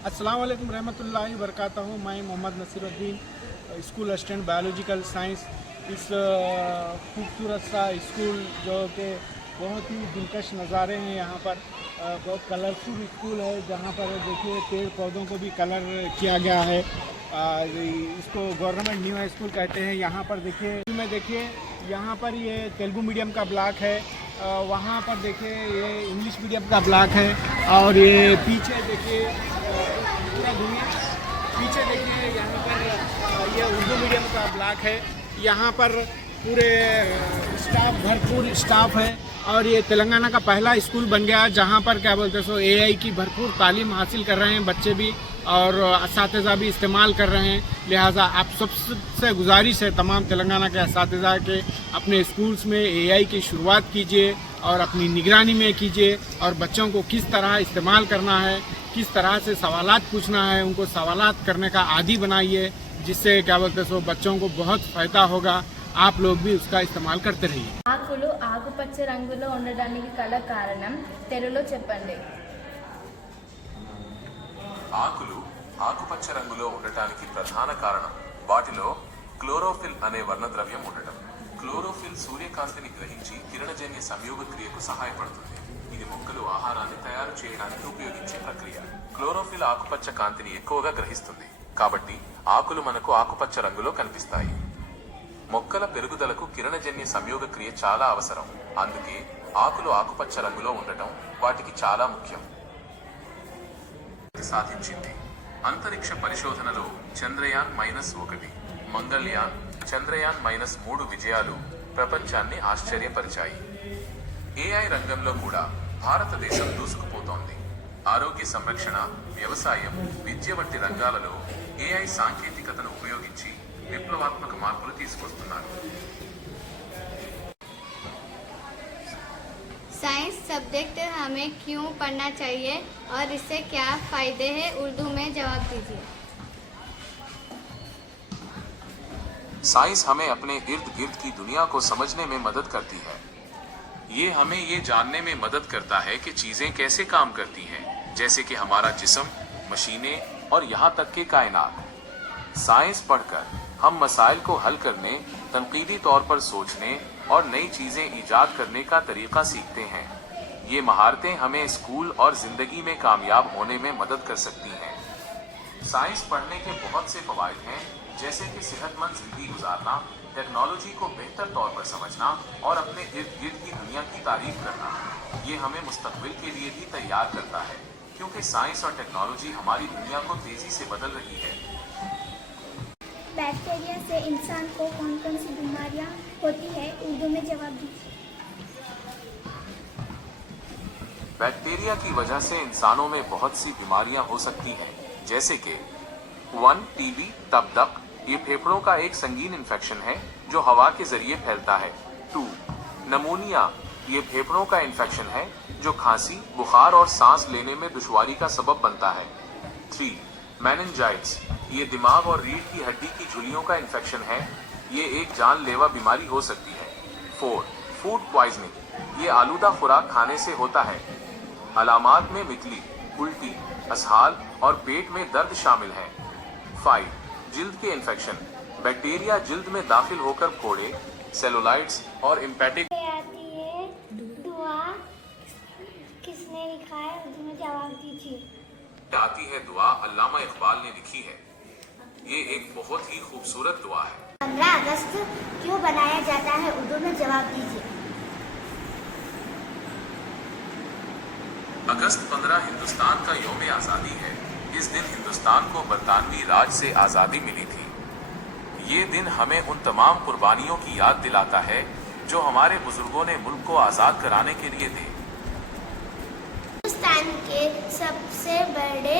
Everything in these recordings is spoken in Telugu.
अस्सलाम वालेकुम रहमतुल्लाहि वबरकातुहू। मैं Mohammad Nasiruddin, school assistant biological science. इस खूबसूरत सा स्कूल जो कि बहुत ही दिलकश नज़ारे हैं यहाँ पर। बहुत कलरफुल स्कूल है, जहाँ पर देखिए पेड़ पौधों को भी कलर किया गया है। इसको गवर्नमेंट न्यू स्कूल कहते हैं। यहाँ पर देखिए यहाँ पर ये तेलुगु मीडियम का ब्लॉक है, वहाँ पर देखिए ये इंग्लिश मीडियम का ब्लॉक है, और ये पीछे देखिए पूरा दुनिया पीछे देखिए यहाँ पर ये उर्दू मीडियम का ब्लॉक है। यहाँ पर पूरे भरपूर स्टाफ है, और ये तेलंगाना का पहला स्कूल बन गया जहाँ पर क्या बोलते हैं सो एआई की भरपूर तालीम हासिल कर रहे हैं बच्चे भी, और असातिज़ा भी इस्तेमाल कर रहे हैं। लिहाजा आप सबसे गुजारिश है तमाम तेलंगाना के असातिज़ा के अपने स्कूल्स में एआई की शुरुआत कीजिए और अपनी निगरानी में कीजिए, और बच्चों को किस तरह इस्तेमाल करना है, किस तरह से सवालात पूछना है, उनको सवालात करने का आदी बनाइए, जिससे क्या बोलते सो बच्चों को बहुत फ़ायदा होगा। आप लोग भी उसका इस्तेमाल करते रहिए। ఆకులు ఆకుపచ్చ రంగులో ఉండడానికి గల కారణం తెలుగులో చెప్పండి. ఆకులు ఆకుపచ్చ రంగులో ఉండటానికి ప్రధాన కారణం వాటిలో క్లోరోఫిల్ అనే వర్ణద్రవ్యం ఉండటం. క్లోరోఫిల్ సూర్యకాంతిని గ్రహించి కిరణజన్య సంయోగ క్రియకు సహాయపడుతుంది. ఇది మొక్కలు ఆహారాన్ని తయారు చేయడానికి ఉపయోగించే ప్రక్రియ. క్లోరోఫిల్ ఆకుపచ్చ కాంతిని ఎక్కువగా గ్రహిస్తుంది, కాబట్టి ఆకులు మనకు ఆకుపచ్చ రంగులో కనిపిస్తాయి. మొక్కల పెరుగుదలకు కిరణజన్య సంయోగ క్రియ చాలా అవసరం, అందుకే ఆకులు ఆకుపచ్చ రంగులో ఉండటం వాటికి చాలా ముఖ్యం. సాధించింది. అంతరిక్ష పరిశోధనలో చంద్రయాన్-1, మంగళయాన్, చంద్రయాన్-3 విజయాలు ప్రపంచాన్ని ఆశ్చర్యపరిచాయి. ఏఐ రంగంలో కూడా భారతదేశం దూసుకుపోతోంది. ఆరోగ్య సంరక్షణ, వ్యవసాయం, విద్య వంటి రంగాలలో ఏఐ సాంకేతికతను ఉపయోగించి విప్లవాత్మక మార్పులు తీసుకొస్తున్నారు. साइंस सब्जेक्ट हमें क्यों पढ़ना चाहिए और इससे क्या फ़ायदे हैं, उर्दू में जवाब दीजिए. साइंस हमें अपने इर्द गिर्द की दुनिया को समझने में मदद करती है. ये हमें ये जानने में मदद करता है कि चीजें कैसे काम करती हैं, जैसे कि हमारा जिस्म, मशीनें और यहाँ तक के कायनात. साइंस पढ़कर हम मसाइल को हल करने, तनकीदी तौर पर सोचने और नई चीजें ईजाद करने का तरीका सीखते हैं. ये महारतें हमें स्कूल और जिंदगी में कामयाब होने में मदद कर सकती हैं. साइंस पढ़ने के बहुत से फवायद हैं, जैसे कि सेहतमंद जिंदगी गुजारना, टेक्नोलॉजी को बेहतर तौर पर समझना और अपने इर्द गिर्द की दुनिया की तारीफ करना. ये हमें मुस्तकबिल के लिए भी तैयार करता है, क्योंकि साइंस और टेक्नोलॉजी हमारी दुनिया को तेजी से बदल रही है. बैक्टीरिया से इंसान को कौन कौन सी बीमारियां होती है, उर्दू में जवाब दीजिए. बैक्टीरिया की वजह से इंसानों में बहुत सी बीमारियां हो सकती हैं, जैसे कि 1. टीबी तपदक, ये फेफड़ों का एक संगीन इन्फेक्शन है जो हवा के जरिए फैलता है. 2. नमूनिया, ये फेफड़ों का इन्फेक्शन है जो खांसी, बुखार और सांस लेने में दुश्वारी का सबब बनता है. 3. मेनिंजाइटिस, ये दिमाग और रीढ़ की हड्डी की झुर्रियों का इन्फेक्शन है. ये एक जानलेवा बीमारी हो सकती है. 4. फूड पॉइजनिंग, ये आलूदा खुराक खाने से होता है. अलामात में मितली, उल्टी, असहाल और पेट में दर्द शामिल हैं. 5. जिल्द के इन्फेक्शन, बैक्टीरिया जिल्द में दाखिल होकर फोड़े, सेलुलाइट्स और इम्पैटिक. आती है दुआ, किसने लिखा है, उर्दू में जवाब दीजिए. आती है दुआ, अल्लामा इकबाल ने लिखी है. ये एक बहुत ही खूबसूरत दुआ है. 15 अगस्त क्यों बनाया जाता है, उर्दू में जवाब दीजिए. अगस्त 15 हिंदुस्तान का यौम आज़ादी है. इस दिन हिंदुस्तान को बरतानवी राज से आज़ादी मिली थी. ये दिन हमें उन तमाम कुर्बानियों की याद दिलाता है जो हमारे बुजुर्गों ने मुल्क को आज़ाद कराने के लिए दी. हिंदुस्तान के सबसे बड़े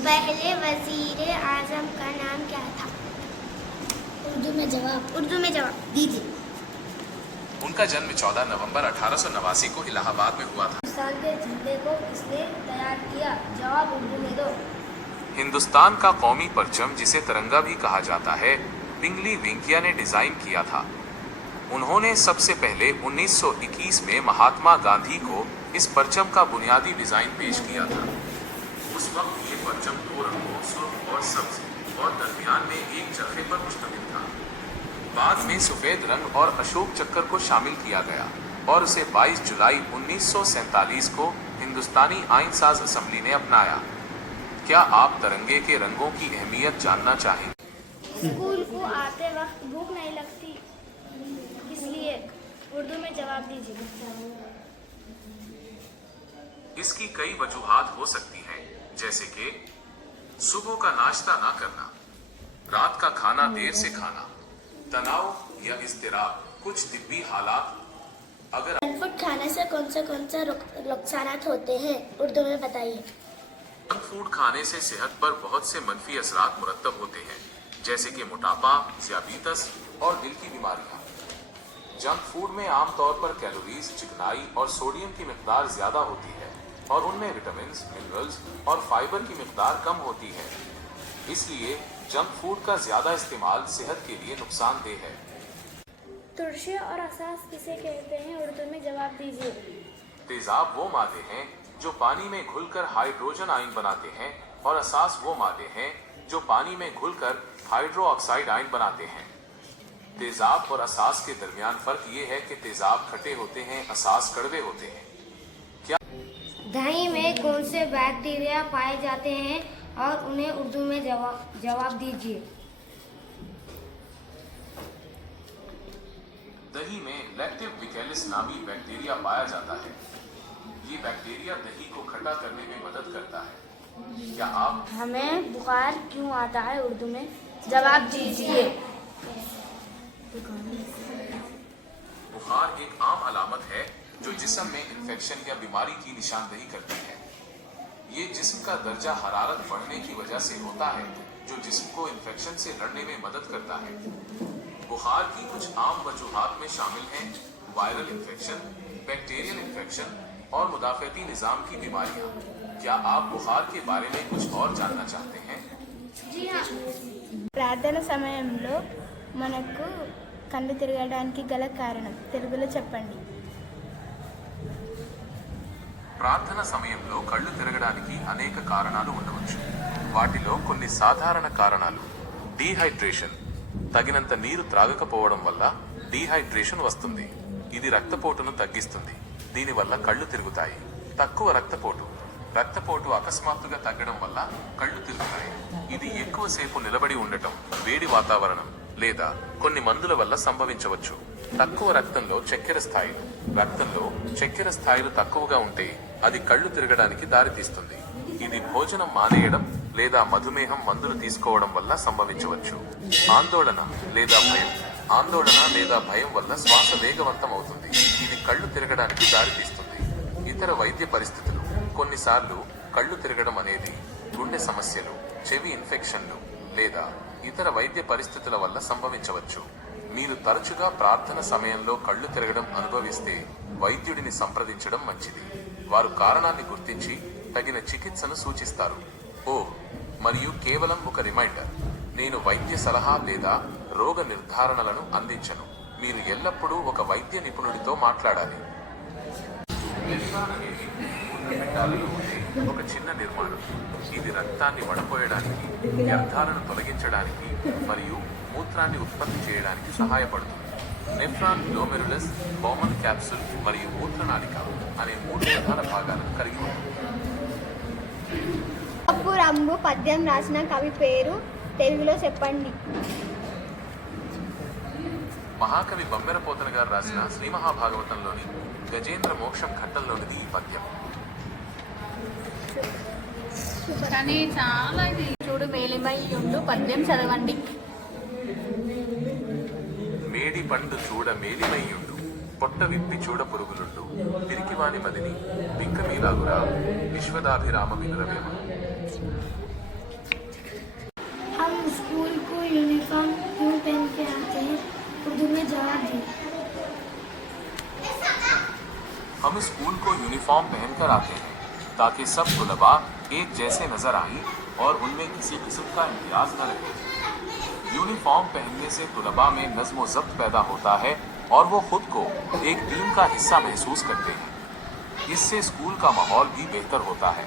पहले वजीर आजम का नाम क्या था, उर्दू में जवाब दीजिए. उनका जन्म 14 नवंबर 1889 को इलाहाबाद में हुआ था. हिंदुस्तान के झंडे को किसने तैयार किया, जवाब उर्दू में दो. हिंदुस्तान का कौमी परचम, जिसे तिरंगा भी कहा जाता है, पिंगली वेंकैया ने डिजाइन किया था. उन्होंने सबसे पहले 1921 में महात्मा गांधी को इस परचम का बुनियादी डिजाइन पेश किया था. उस वक्त ये परचम 2 रंगों सुर्ख और सब्ज और दरमियान में एक चरखे पर मुश्तमिल था। बाद में सफेद रंग और अशोक चक्र को शामिल किया गया और उसे 22 जुलाई 1947 को हिंदुस्तानी आइनसाज असेंबली ने अपनाया। क्या आप तिरंगे के रंगों की अहमियत जानना चाहेंगे? स्कूल को आते वक्त भूख नहीं लगती, इसलिए उर्दू में जवाब दीजिए। इसकी कई वजूहात हो सकती हैं, जैसे कि सुबह का नाश्ता ना करना, रात का खाना देर से खाना, तनाव या इज़्तिराब, कुछ तिब्बी हालात। अगर जंक फूड खाने से कौन से नुकसान होते हैं, उर्दू में बताइए। जंक फूड खाने से सेहत पर बहुत से मनफी असरात मुरतब होते हैं, जैसे कि मोटापा, ज़ियाबीतस और दिल की बीमारियां। जंक फूड में आमतौर पर कैलोरीज, चिकनाई और सोडियम की मिकदार ज्यादा होती है और उनमें विटामिन, मिनरल्स और फाइबर की मिकदार कम होती है। इसलिए जंक फूड का ज्यादा इस्तेमाल सेहत के लिए नुकसानदेह है। तुरशी और असास किसे कहते हैं, उर्दू में जवाब दीजिए। तेजाब वो मादे हैं जो पानी में घुलकर हाइड्रोजन आयन बनाते हैं और असास वो मादे हैं जो पानी में घुलकर हाइड्रो ऑक्साइड आयन बनाते हैं। तेजाब और असास के दरमियान फर्क ये है कि तेजाब खट्टे होते हैं, असास कड़वे होते हैं। क्या दही में कौन से बैक्टीरिया पाए जाते हैं और उन्हें उर्दू में जवाब दीजिए। दही में लैक्टिव बिकैलिस नामी बैक्टीरिया पाया जाता है। ये बैक्टीरिया दही को खट्टा करने में मदद करता है। क्या आप हमें बुखार क्यों आता है, उर्दू में जवाब दीजिए। बुखार एक आम अलामत है जो जिस्म में इन्फेक्शन या बीमारी की निशानदेही करती है। ये जिस्म का दर्जा हरारत बढ़ने की वजह से होता है, जो जिस्म को इन्फेक्शन से लड़ने में मदद करता है। बुखार की कुछ आम वजूहात में शामिल हैं वायरल इन्फेक्शन, बैक्टीरियल इन्फेक्शन और मुदाफ़ती निज़ाम की बीमारियां। क्या आप बुखार के बारे में कुछ और जानना चाहते हैं? जी हाँ। ప్రార్థన సమయంలో మనకు కళ్ళు తిరగడానికి గల కారణం తెలుగులో చెప్పండి. ప్రార్థన సమయంలో కళ్ళు తిరగడానికి అనేక కారణాలు ఉండవచ్చు. వాటిలో కొన్ని సాధారణ కారణాలు డీహైడ్రేషన్, తగినంత నీరు త్రాగకపోవడం వల్ల డీహైడ్రేషన్ వస్తుంది. ఇది రక్తపోటును తగ్గిస్తుంది, దీనివల్ల కళ్ళు తిరుగుతాయి. తక్కువ రక్తపోటు అకస్మాత్తుగా తగ్గడం వల్ల కళ్ళు తిరుగుతాయి. ఇది ఎక్కువసేపు నిలబడి ఉండటం, వేడి వాతావరణం లేదా కొన్ని మందుల వల్ల సంభవించవచ్చు. తక్కువ రక్తంలో చక్కెర స్థాయిలు తక్కువగా ఉంటే అది కళ్ళు తిరగడానికి దారితీస్తుంది. ఇది భోజనం మానేయడం లేదా మధుమేహం మందులు తీసుకోవడం వల్ల సంభవించవచ్చు. ఆందోళన లేదా భయం వల్ల శ్వాస వేగవంతం అవుతుంది. ఇది కళ్ళు తిరగడానికి దారితీస్తుంది. ఇతర వైద్య పరిస్థితులు, కొన్నిసార్లు కళ్ళు తిరగడం అనేది గుండె సమస్యలు, చెవి ఇన్ఫెక్షన్లు లేదా ఇతర వైద్య పరిస్థితుల వల్ల సంభవించవచ్చు. మీరు తరచుగా ప్రార్థన సమయంలో కళ్ళు తిరగడం అనుభవిస్తే వైద్యుడిని సంప్రదించడం మంచిది. వారు కారణాన్ని గుర్తించి తగిన చికిత్సను సూచిస్తారు. మరియు కేవలం ఒక రిమైండర్, నేను వైద్య సలహా లేదా రోగ నిర్ధారణలను అందించను. మీరు ఎల్లప్పుడూ ఒక వైద్య నిపుణుడితో మాట్లాడాలి. ఒక చిన్న నిర్మాణం, ఇది రక్తాన్ని వడపోయడానికి, వ్యర్థాలను తొలగించడానికి మరియు మూత్రాన్ని ఉత్పత్తి చేయడానికి సహాయపడుతుంది. నెఫ్రాన్, గ్లోమెరులస్, బౌమన్ క్యాప్సుల్ మరియు మూత్రనాళిక అనే 3 ప్రధాన భాగాలను కలిగి ఉంటుంది. అప్పు రంబు పద్యం రాసిన కవి పేరు తెలుగులో చెప్పండి. మహాకవి బమ్మెరపోతన గారు రాసిన శ్రీ మహాభాగవతంలోని గజేంద్ర మోక్షం ఘట్టంలోనిది ఈ పద్యం. కానీ చాలా చూడు మేలిమై ఉండు పద్యం చదవండి. మేడి పండు చూడ మేలిమయ్యుండు, పొట్ట విప్పి చూడ పురుగులుండు, పిరికివాని మదిని వింకమీలాగురా విశ్వదాభిరామ వినురవేమ. हम स्कूल को यूनिफॉर्म क्यों पहन के आते हैं, उर्दू में जवाब दिए। हम स्कूल को यूनिफॉर्म पहनकर आते हैं ताकि सब तुलबा एक जैसे नजर आए और उनमें किसी किस्म का इम्तियाज न रहे। यूनिफॉर्म पहनने से तुलबा में नज्म व ज़ब्त पैदा होता है और वो खुद को एक टीम का हिस्सा महसूस करते हैं। इससे स्कूल का माहौल भी बेहतर होता है।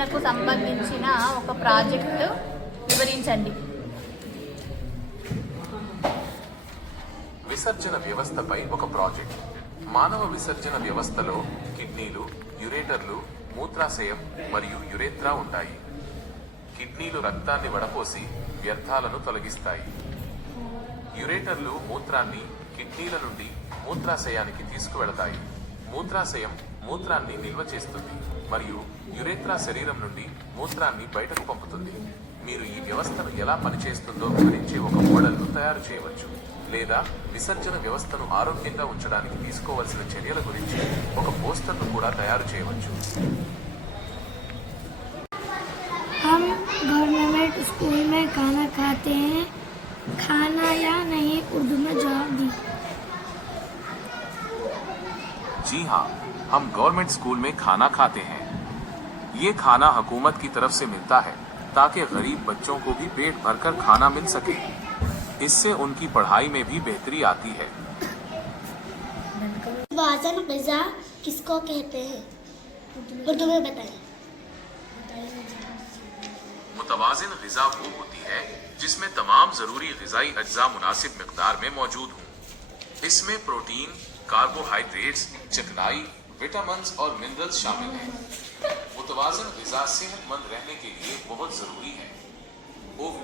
నాకు సంబంధించిన ఒక ప్రాజెక్టు వివరించండి. విసర్జన వ్యవస్థపై ఒక ప్రాజెక్ట్. మానవ విసర్జన వ్యవస్థలో కిడ్నీలు, యురేటర్లు, మూత్రాశయం మరియు యురేత్రా ఉంటాయి. కిడ్నీలు రక్తాన్ని వడపోసి వ్యర్థాలను తొలగిస్తాయి. యురేటర్లు మూత్రాన్ని కిడ్నీల నుండి మూత్రాశయానికి తీసుకువెళతాయి. మూత్రాశయం మూత్రాన్ని నిల్వ చేస్తుంది మరియు యురేత్రా శరీరం నుండి మూత్రాన్ని బయటకు పంపుతుంది. మీరు ఈ వ్యవస్థను ఎలా పనిచేస్తుందో వివరించే ఒక మోడల్ను తయారు చేయవచ్చు, లేదా విసర్జన వ్యవస్థను ఆరోగ్యంగా ఉంచడానికి తీసుకోవాల్సిన చర్యల గురించి ఒక పోస్టర్ను కూడా తయారు చేయవచ్చు. हम गवर्नमेंट स्कूल में खाना खाते हैं, खाना या नहीं, उर्दू में जवाब दी. जी हाँ, हम गवर्नमेंट स्कूल में खाना खाते हैं. ये खाना हुकूमत की तरफ से मिलता है ताकि गरीब बच्चों को भी पेट भरकर खाना मिल सके. इससे उनकी पढ़ाई में भी बेहतरी आती है. वाजन ग़िज़ा किसको कहते हैं? उर्दू में बताएं. मुतवाज़िन ग़िज़ा वो होती है जिसमें तमाम ज़रूरी ग़िज़ाई अज्जा मुनासिब मिक़दार में मौजूद हों. इसमें प्रोटीन, कार्बोहाइड्रेट्स, चिकनाई, विटामिन्स और मिनरल्स शामिल हैं. मुतवाज़िन ग़िज़ा सेहतमंद रहने के लिए बहुत ज़रूरी है. ओह,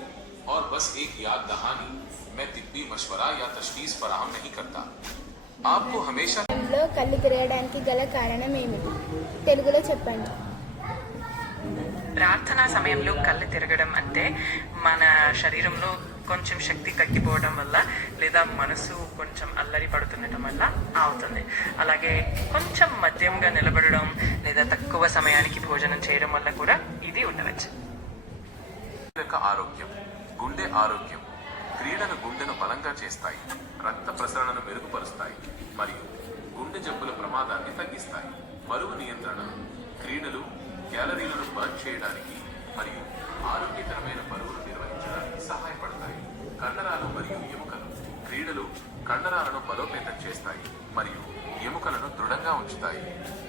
और बस एक याद दहानी, मैं तिब्बी मशवरा या तशख़ीस फराहम नहीं करता. आपको हमेशा లో కళ్ళు తిరగడానికి గల కారణం ఏమిటి? తెలుగులో చెప్పండి. ప్రార్థనా సమయంలో కళ్ళు తిరగడం అంటే మన శరీరంలో కొంచెం శక్తి తగ్గిపోవడం వల్ల లేదా మనసు కొంచెం అల్లరి పడుతుండటం వల్ల అవుతుంది. అలాగే కొంచెం మధ్యంగా నిలబడడం లేదా తక్కువ సమయానికి భోజనం చేయడం వల్ల కూడా ఇది ఉండవచ్చు. ఆరోగ్యం, గుండె ఆరోగ్యం. క్రీడలు గుండెను బలంగా చేస్తాయి, రక్త ప్రసరణను మెరుగుపరుస్తాయి మరియు గుండె జబ్బుల ప్రమాదాన్ని తగ్గిస్తాయి. బరువు నియంత్రణ. క్రీడలు క్యాలరీలను బర్న్ చేయడానికి మరియు ఆరోగ్యకరమైన బరువును నిర్వహించడానికి సహాయపడతాయి. కండరాలు మరియు ఎముకలు. క్రీడలు కండరాలను బలోపేతం చేస్తాయి మరియు ఎముకలను దృఢంగా ఉంచుతాయి.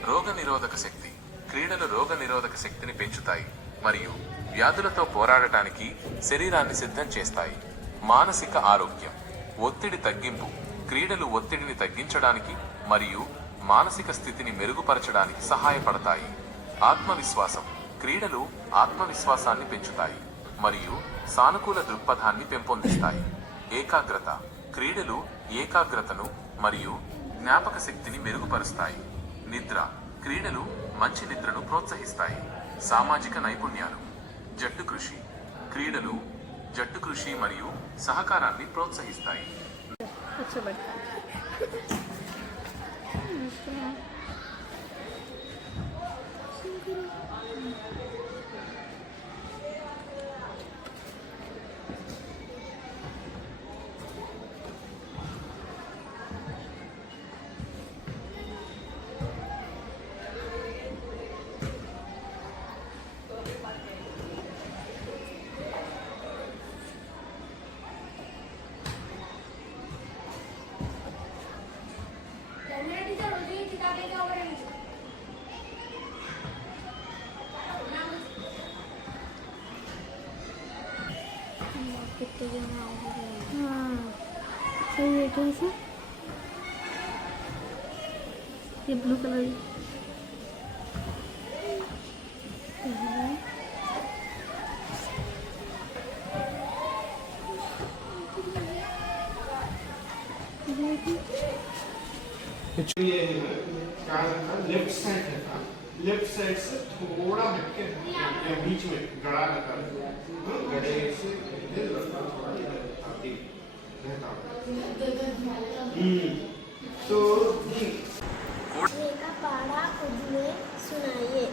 రోగనిరోధక శక్తి. క్రీడలు రోగనిరోధక శక్తిని పెంచుతాయి మరియు వ్యాధులతో పోరాడటానికి శరీరాన్ని సిద్ధం చేస్తాయి. మానసిక ఆరోగ్యం. ఒత్తిడి తగ్గింపు. క్రీడలు ఒత్తిడిని తగ్గించడానికి మరియు మానసిక స్థితిని మెరుగుపరచడానికి సహాయపడతాయి. ఆత్మవిశ్వాసం. క్రీడలు ఆత్మవిశ్వాసాన్ని పెంచుతాయి మరియు సానుకూల దృక్పథాన్ని పెంపొందిస్తాయి. ఏకాగ్రత. క్రీడలు ఏకాగ్రతను మరియు జ్ఞాపక శక్తిని మెరుగుపరుస్తాయి. నిద్ర. క్రీడలు మంచి నిద్రను ప్రోత్సహిస్తాయి. సామాజిక నైపుణ్యాలు. జట్టు కృషి. క్రీడలు జట్టు కృషి మరియు సహకారాన్ని ప్రోత్సహిస్తాయి. ये ब्लू कलर ये लेफ्ट साइड है, लेफ्ट साइड से थोड़ा हटके बीच में गड़ा रहता है, गड़े से थोड़ा रहता तो का पारा उर्दू में सुनाइए.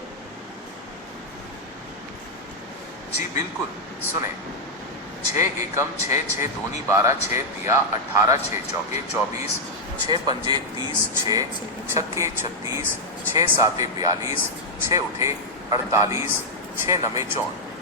जी बिल्कुल, सुने. 6 एकम 6 6 दूनी 12 6 तिया 18 6 चौके 24 6 पंजे 30 6 छक्के 36 6 साते 42 6 उठे 48 6 नमे 54.